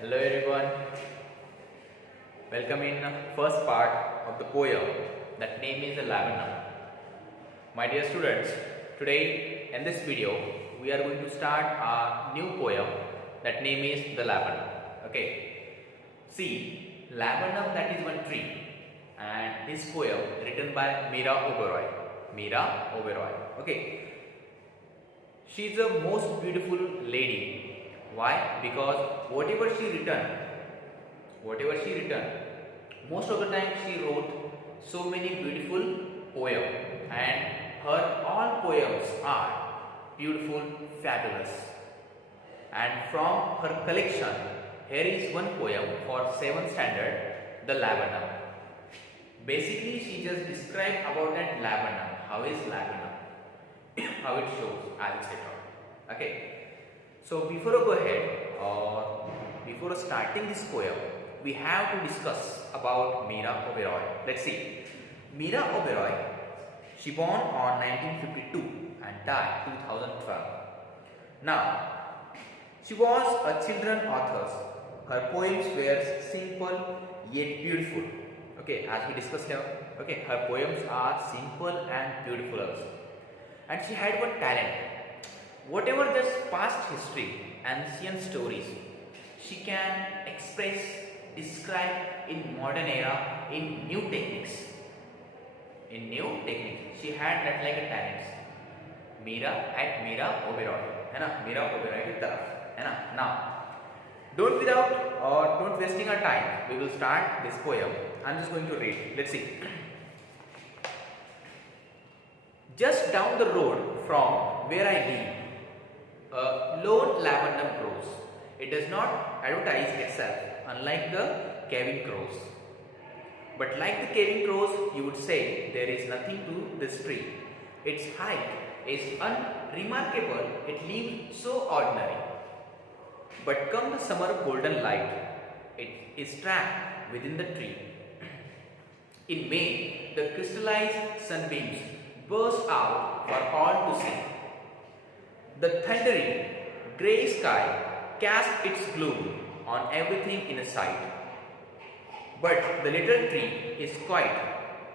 Hello everyone, welcome in first part of the poem that name is the Laburnum. My dear students, today in this video we are going to start a new poem that name is the Laburnum. Okay, see, laburnum, that is one tree, and this poem written by Meera Oberoi. Meera Oberoi. Okay, she is the most beautiful lady. Why? Because whatever she written, most of the time she wrote so many beautiful poems, and her all poems are beautiful, fabulous. And from her collection, here is one poem for 7th standard, the Laburnum. Basically, she just described about that laburnum. How is laburnum? How it shows, etc. Okay. So before I go ahead, or before starting this poem, we have to discuss about Meera Oberoi. Let's see. Meera Oberoi, she born on 1952 and died 2012. Now, she was a children author. Her poems were simple yet beautiful. Okay, as we discussed here. Okay, her poems are simple and beautiful also. And she had one talent. Whatever just past history, ancient stories, she can express, describe in modern era in new techniques. She had that like a talent. Meera Oberoi, है ना? Meera Oberoi की तरफ, है ना? Now, don't wasting our time. We will start this poem. I'm just going to read. Let's see. Just down the road from where I live, a lone laburnum grows. It does not advertise itself, unlike the caving crows. But like the caving crows, you would say there is nothing to this tree. Its height is unremarkable, it leaves so ordinary. But come the summer golden light, it is trapped within the tree. In May, the crystallized sunbeams burst out for all to see. The thundering grey sky casts its gloom on everything in sight. But the little tree is quiet,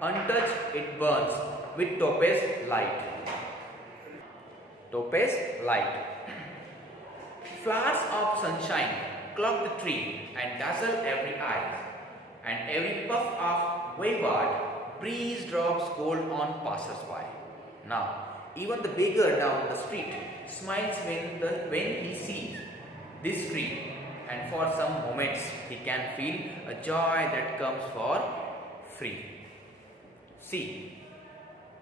untouched, it burns with topaz light. Flowers of sunshine clog the tree and dazzle every eye, and every puff of wayward breeze drops gold on passers-by. Now, even the beggar down the street smiles when he sees this tree, and for some moments he can feel a joy that comes for free. See,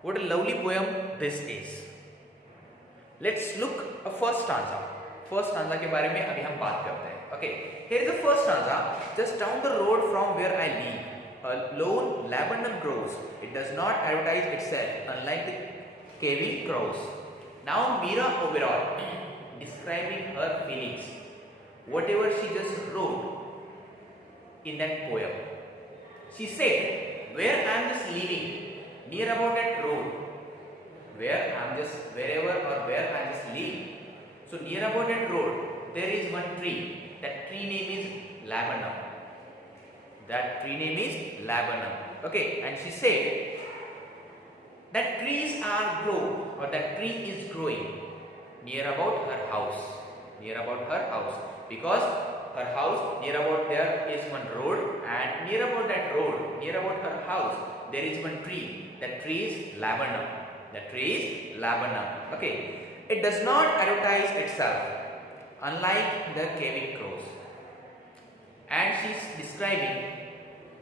what a lovely poem this is. Let's look at first stanza. First stanza के बारे में अभी हम बात करते हैं. Okay, here is the first stanza. Just down the road from where I live, a lone laburnum grows. It does not advertise itself, unlike the caving crows. Now Meera Oberoi describing her feelings, whatever she just wrote in that poem. She said, where I am just living, near about that road, where I am just living. So near about that road, there is one tree. That tree name is laburnum. Okay, and she said that trees are grow, or that tree is growing near about her house. Because her house, near about there is one road, and near about that road, near about her house, there is one tree. That tree is laburnum. Okay. It does not advertise itself, unlike the caving crows. And she is describing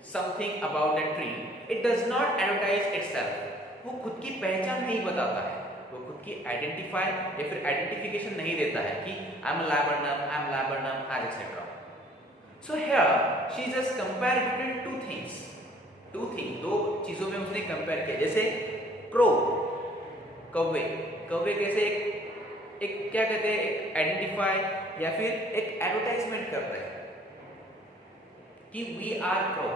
something about that tree. It does not advertise itself. वो खुद की पहचान नहीं बताता है, वो खुद की आइडेंटिफाई या फिर आइडेंटिफिकेशन नहीं देता है कि I am laburnum, etc. So here she just compared between two things. दो चीजों में उसने कंपेयर किया. जैसे क्रो, कौवे कैसे एक क्या कहते हैं, एक आइडेंटिफाई या फिर एक एडवर्टाइजमेंट करते हैं कि we are crow.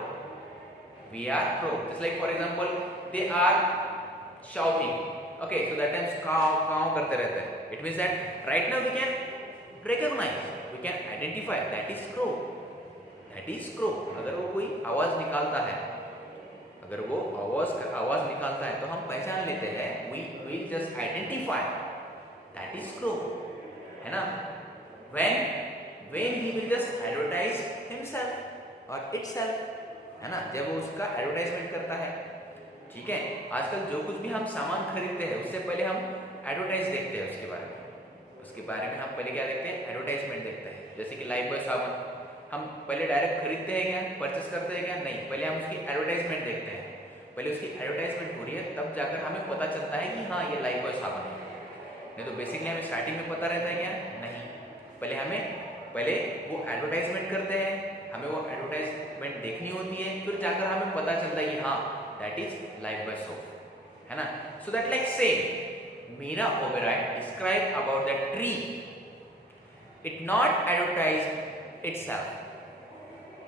Just like for example, they are shouting. Okay, so that times काव करते रहते हैं. It means that right now we can recognize, we can identify that is crow. That is crow. अगर वो कोई आवाज निकालता है, अगर वो आवाज निकालता है तो हम पहचान लेते हैं, we just identify that is crow, है ना। when he will just advertise himself or itself, है ना, जब वो उसका एडवर्टाइजमेंट करता है। ठीक है, आजकल जो कुछ भी हम सामान खरीदते हैं उससे पहले हम एडवर्टाइज देखते हैं उसके बारे में हम पहले क्या देखते हैं, एडवर्टाइजमेंट देखते हैं। जैसे कि लाइफ बॉय साबुन, हम पहले डायरेक्ट खरीदते हैं क्या, परचेस करते हैं क्या, नहीं, पहले हम उसकी एडवर्टाइजमेंट देखते हैं। पहले उसकी एडवर्टाइजमेंट हो रही है तब जाकर हमें पता चलता है कि हाँ ये लाइफ बॉय साबुन है। नहीं तो बेसिकली हमें स्टार्टिंग में पता रहता है क्या, नहीं, पहले वो एडवर्टाइजमेंट करते हैं, हमें वो एडवर्टाइजमेंट देखनी होती है, फिर जाकर हमें पता चलता है कि हाँ that is Lifebuoy soap, है ना। So that like say Meera Oberoi describe about that tree, it not advertise itself.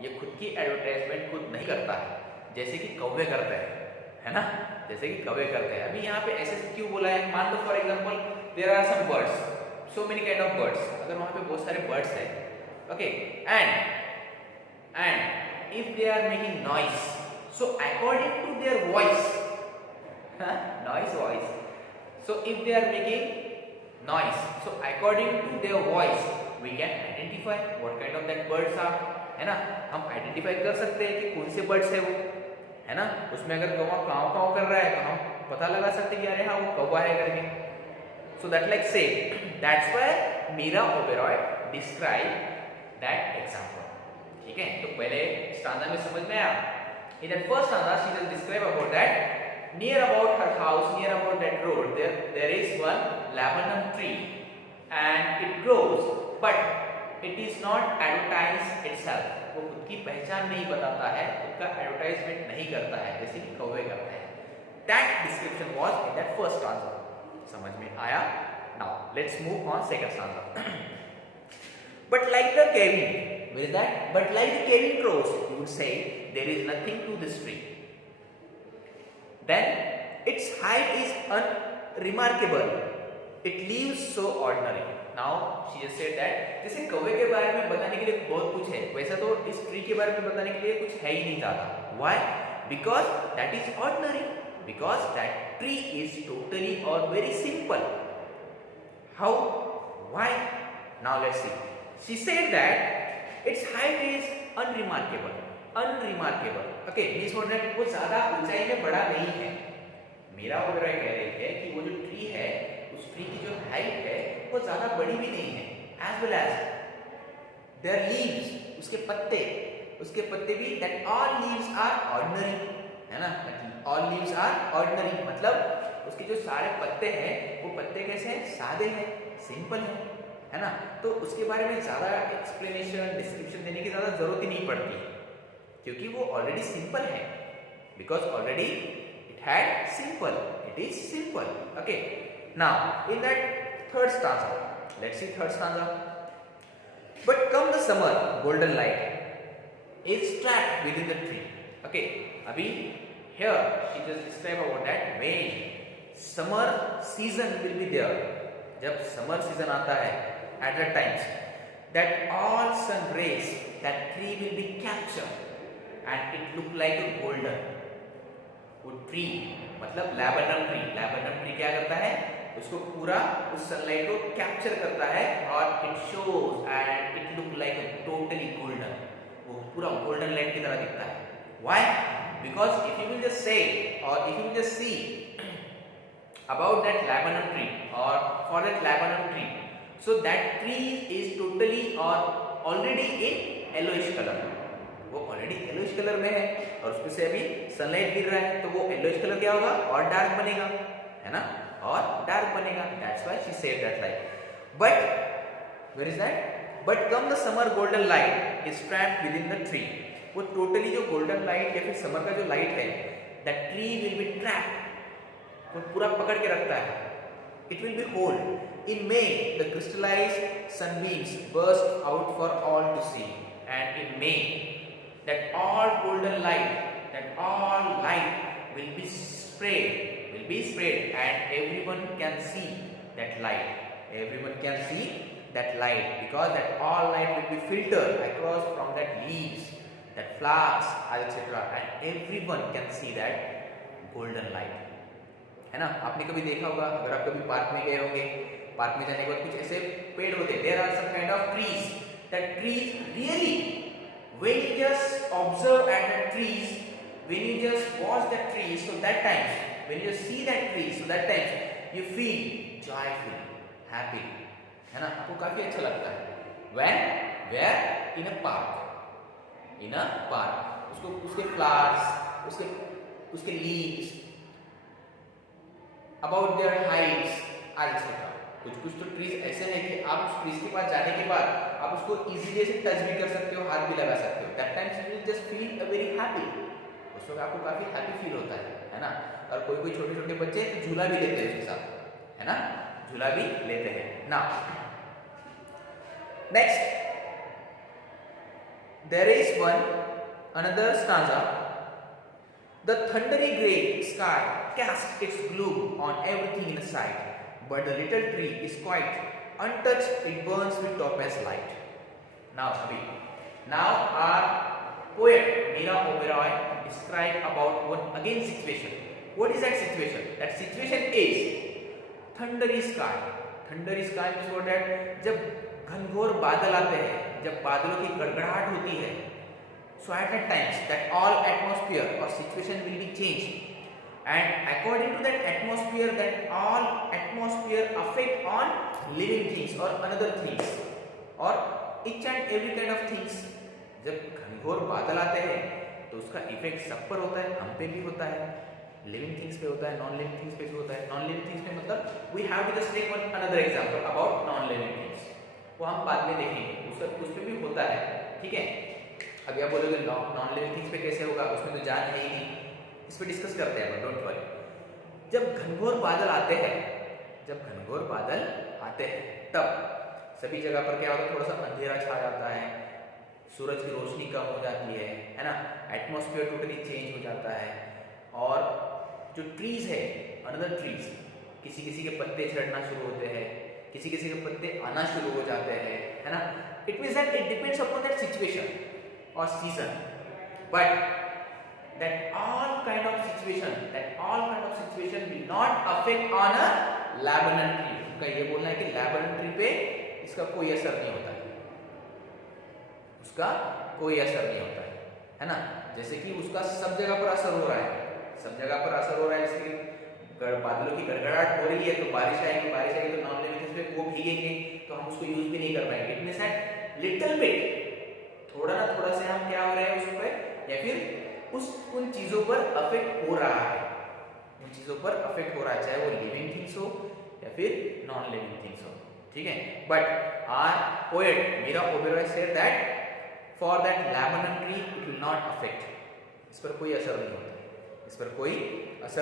ये खुद की एडवर्टाइजमेंट खुद नहीं करता है, जैसे कि कौवे करते हैं, है ना, जैसे कि कौवे करते हैं। अभी यहाँ पे ऐसे क्यों बोला है, मान लो for example there are some birds, so many kind of birds, अगर वहां पे बहुत सारे birds है, okay, and if they are making noise, so according to their voice, voice, so if they are making noise, so according to their voice we can identify what kind of that birds are, है ना। हम identify कर सकते हैं कि कौन से birds है वो, है ना। उसमें अगर कौवा काव काव कर रहा है तो हम पता लगा सकते हैं कि अरे हाँ वो कौवा है करके। So that like say, that's why Meera Oberoi described that example. ठीक है, तो पहले स्टांजा में समझ में आया। In that first stanza, she just describe about that near about her house, near about that road, there is one laburnum tree, and it grows, but it is not advertised itself. वो खुद की पहचान नहीं बताता है, खुद का advertisement नहीं करता है, जैसे कि कौवे करते हैं। That description was in that first stanza. समझ में आया। Now let's move on second stanza. But like the caving, where is that? But like the caving crows, you would say there is nothing to this tree. Then its height is unremarkable. It leaves so ordinary. Now she just said that जैसे कौवे के बारे में बताने के लिए बहुत कुछ है, वैसा तो इस ट्री के बारे में बताने के लिए कुछ है ही नहीं ज़्यादा। Why? Because that is ordinary. Because that tree is totally or very simple. How? Why? Now let's see. She said that its height is unremarkable. Unremarkable. Okay, means what that वो ज़्यादा ऊंचाई में बड़ा नहीं है। मीरा ओबेरॉय कह रही है कि वो जो ट्री है, उस ट्री की जो हाइट है वो ज़्यादा बड़ी भी नहीं है। As well as their leaves, उसके पत्ते भी that all leaves are ordinary, है ना। All leaves are ordinary मतलब उसके जो सारे पत्ते हैं वो पत्ते कैसे हैं, सादे हैं, सिंपल है ना। तो उसके बारे में ज़्यादा एक्सप्लेनेशन डिस्क्रिप्शन देने की ज़्यादा ज़रूरत ही नहीं पड़ती है, क्योंकि वो ऑलरेडी सिंपल है। Because already it had simple, it is simple. Okay, now in that third stanza, let's see third stanza. But come the summer golden light is trapped with in the tree. Okay, अभी here she just describe about that when summer season will be there, जब summer season आता है, at that times that all sun rays that tree will be captured and it look like a golden। वो tree मतलब laburnum tree क्या करता है, उसको पूरा उस sunlight को capture करता है और it shows and it look like a totally golden, वो पूरा golden light की तरह दिखता है। Why? Because if you will just say or if you will just see about that laburnum tree or for that laburnum tree, so that tree is totally or already in yellowish color, वो already yellowish color में है और उसमें से अभी sunlight गिर रहा है तो वो yellowish color क्या होगा और dark बनेगा, है ना, और dark बनेगा। That's why she said that like, but where is that? But come the summer golden light is trapped within the tree। वो टोटली जो गोल्डन लाइट या फिर समर का जो लाइट है, that tree will be trapped, वो पूरा पकड़ के रखता है। It will be hold in me the crystallised sunbeams burst out for all to see, and in me that all golden light will be spread and everyone can see that light, because that all light will be filtered across from that leaves that flowers are etc. and everyone can see that golden light. है ना? आपने कभी देखा होगा, अगर आप कभी park में गए होंगे, पार्क में जाने के बाद कुछ ऐसे पेड़ होते हैं, there are some kind of trees. That trees really, when you just observe at the trees, when you just watch the trees, so that times, when you see that trees, so that times you feel joyful, happy, है ना? आपको काफी अच्छा लगता है. When, where? In a park. In a park. उसको उसके flowers, उसके leaves, about their heights, etc. कुछ तो ट्रीज ऐसे हैं कि आप उस ट्रीज के पास जाने के बाद आप उसको इजीली से टच भी कर सकते हो, हाथ भी लगा सकते हो. That times you will just feel a very happy. उस वक्त आपको काफी हैप्पी फील होता है ना? और कोई छोटे बच्चे तो झूला भी लेते हैं उसके साथ, है ना? झूला भी लेते हैं. Now next there is another stanza. The thundery grey sky casts its gloom on everything in sight, but the little tree is quite untouched, it burns with topaz light. Now our poet Meera Oberoi described about one again situation. What is that situation? That situation is thundery sky. Thundery sky means what? that जब घनघोर बादल आते हैं, जब बादलों की गड़गड़ाहट होती है, so at that times that all atmosphere or situation will be changed, and according to that atmosphere, that all atmosphere affect on living things or another things or each and every kind of things. जब घनघोर बादल आते हैं तो उसका effect सब पर होता है, हम पे भी होता है, लिविंग थिंग्स पे होता है, नॉन लिविंग थिंग्स पे भी होता है. नॉन लिविंग थिंग्स पे मतलब we have to just take one another example about non living things, वो हम बाद में देखेंगे. उस पे भी होता है, ठीक है? अभी आप बोलोगे नॉन लिविंग थिंग्स पे कैसे होगा, उसमें तो जान है ही नहीं. इस पे डिस्कस करते हैं, डोंट वरी. जब घनघोर बादल आते हैं, तब सभी जगह पर क्या होता है, थोड़ा सा अंधेरा छा जाता है, सूरज की रोशनी कम हो जाती है ना? एटमॉस्फेयर टोटली चेंज हो जाता है. और जो ट्रीज है, अनदर ट्रीज, किसी के पत्ते झड़ना शुरू होते हैं, किसी के पत्ते आना शुरू हो जाते हैं, है ना? It means that it depends upon that situation or season, but that all kind of situation will not affect on a Lebanon tree. उनका ये बोलना है कि Lebanon tree पे इसका कोई असर नहीं होता है, उसका कोई असर नहीं होता है ना? जैसे कि उसका सब जगह पर असर हो रहा है, जैसे कि बादलों की गड़गड़ाहट हो रही है तो बारिश आएगी तो नॉन लिविंग थिंग्स पे वो भीगेंगे तो हम उसको यूज भी नहीं कर पाएंगे. It means that little bit, थोड़ा से हम क्या हो रहे हैं उस पर, या फिर उन चीजों पर अफेक्ट हो रहा है, चाहे वो लिविंग थिंग्स हो या फिर नॉन लिविंग थिंग्स हो, ठीक है? But our poet Meera Oberoi said that for that Lebanon tree it will not affect, इस पर कोई असर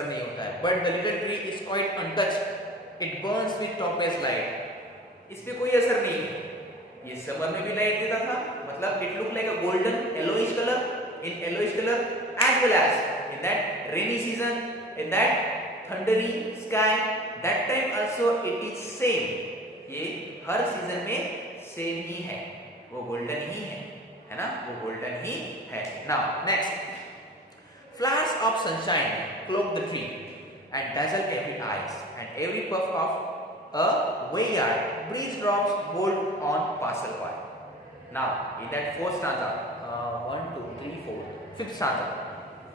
नहीं होता है. But the little tree is quite untouched, it burns with topaz light, इस पे कोई असर नहीं है. ये समर में भी लाइट देता था, मतलब it look like a golden yellowish colour, as well as in that rainy season, in that thundery sky, that time also it is same. ये हर सीजन में सेम ही है, वो गोल्डन ही है ना? वो गोल्डन ही है. Now next, flowers of sunshine cloak the tree and dazzle every eyes, and every puff of a wayyard breeze drops gold on passerby. Now in that fourth stanza, 1 2 3 4 fifth stanza,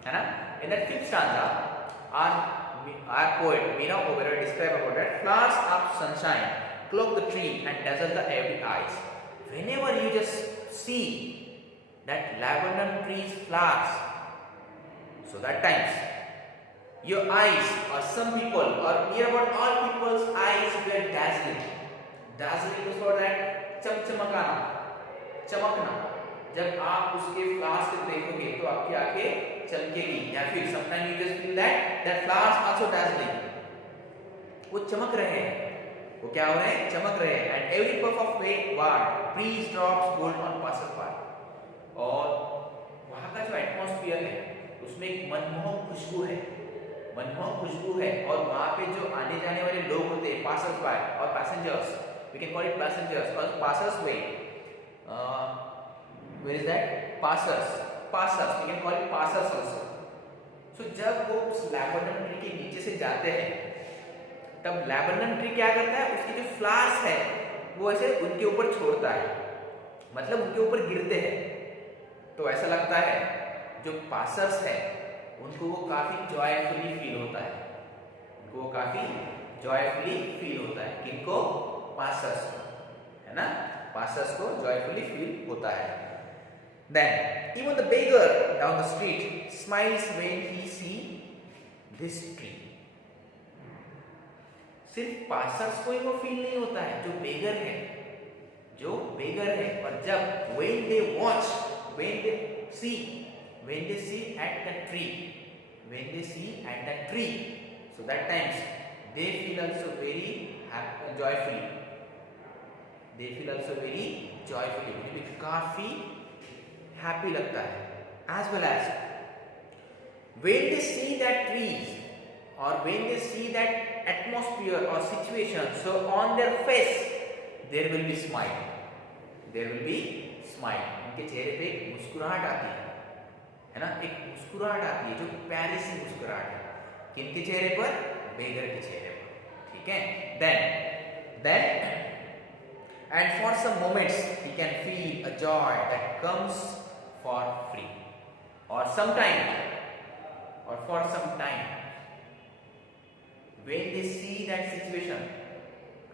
है ना? In that fifth stanza, our poet Meera Oberoi describe about that flowers of sunshine cloak the tree and dazzle the every eyes. Whenever you just see that Lebanon trees flowers, so that times your eyes, or some people, or near about all people's eyes were dazzling. Dazzling is for that चमकना. जब आप उसके flowers को देखोगे तो आपकी आंखें चमकेगी. या फिर sometime you just feel that flowers also Darjeeling, वो चमक रहे हैं, वो क्या हो रहे हैं? चमक रहे हैं. And every puff of ward breeze drops gold on passer by. और वहां का जो एटमॉस्फेयर है उसमें एक मनमोहक खुशबू है, और वहां पे जो आने जाने वाले लोग होते हैं, पासर्स बाय और passengers, we can call it passengers और passers way. Where is that? Passers. passers, we can call it passers also. So जब वो उस laburnum tree के नीचे से जाते हैं, तब laburnum tree क्या करता है, उसके जो flowers है वो ऐसे उनके ऊपर छोड़ता है, मतलब उनके ऊपर गिरते हैं। तो ऐसा लगता है जो passers है उनको वो काफी joyfully feel होता है, उनको वो काफी joyfully feel होता है। किनको? passers, है ना, passers को joyfully feel होता है। Then even the beggar down the street smiles when he see this tree. सिर्फ passers को ही वो feel नहीं होता है, जो beggar है, जो beggar है, और जब when they watch, when they see at the tree, so that times they feel also very happy, joyfully. They feel also very joyfully, उन्हें भी काफी happy लगता है। As well as when they see that trees or when they see that atmosphere or situation, so on their face there will be smile. There will be smile. उनके चेहरे पे एक मुस्कुराहट आती है ना, एक मुस्कुराहट आती है जो प्यारी सी मुस्कुराहट है। किनके चेहरे पर? बेगर के चेहरे पर। ठीक है। Then and for some moments he can feel a joy that comes for free or for some time when they see that situation.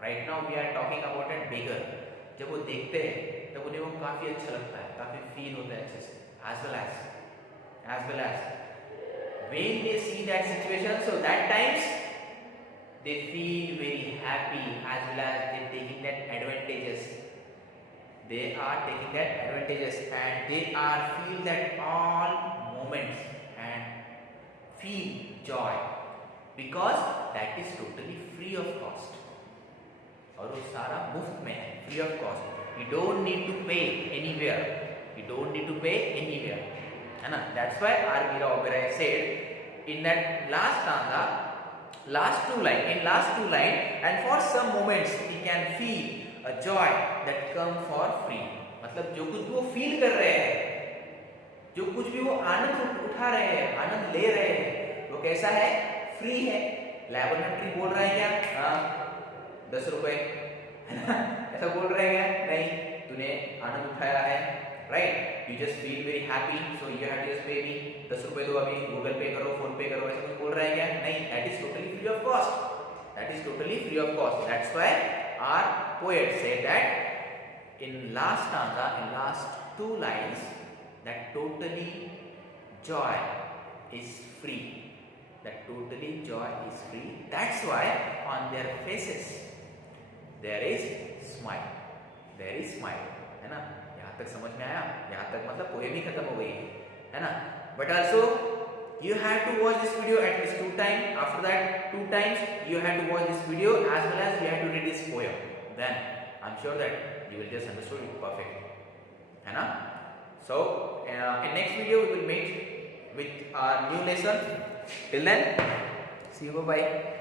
Right now we are talking about a beggar. जब वो देखते हैं तब उन्हें वो काफी अच्छा लगता है, काफी फील होता है अच्छे से। as well as when they see that situation, so that times they feel very happy, as well as they taking that advantages. They are taking that advantages and they are feel that all moments and feel joy because that is totally free of cost. और वो सारा मुफ्त में है, free of cost. You don't need to pay anywhere. है ना? That's why R. Veera Oberoi said in that last stanza, last two line, and for some moments he can feel a joy that come for free. मतलब जो कुछ भी वो feel कर रहे हैं, जो कुछ भी वो आनंद उठा रहे हैं, आनंद ले रहे हैं, वो कैसा है? फ्री है। लैबोरेटरी ट्री बोल रहा है क्या? हाँ 10 रुपए ऐसा बोल रहे हैं क्या? नहीं, तूने आनंद उठाया है, right? You just feel very happy, so you have to just pay me 10 रुपए दो, अभी गूगल पे करो, फोन पे करो, ऐसा कुछ बोल रहा है क्या? नहीं, that is totally free of cost. That's why our poet said that in last stanza, in last two lines, that totally joy is free. That's why on their faces there is smile. है ना? यहाँ तक समझ में आया? यहाँ तक मतलब पोएम ही खत्म हो गई है ना? But also you have to watch this video at least 2 times. After that 2 times you have to watch this video as well as you have to read this poem. Then I'm sure that you will just understood it perfectly. है ना? So in next video we will meet with our new lesson. Till then, see you, bye bye.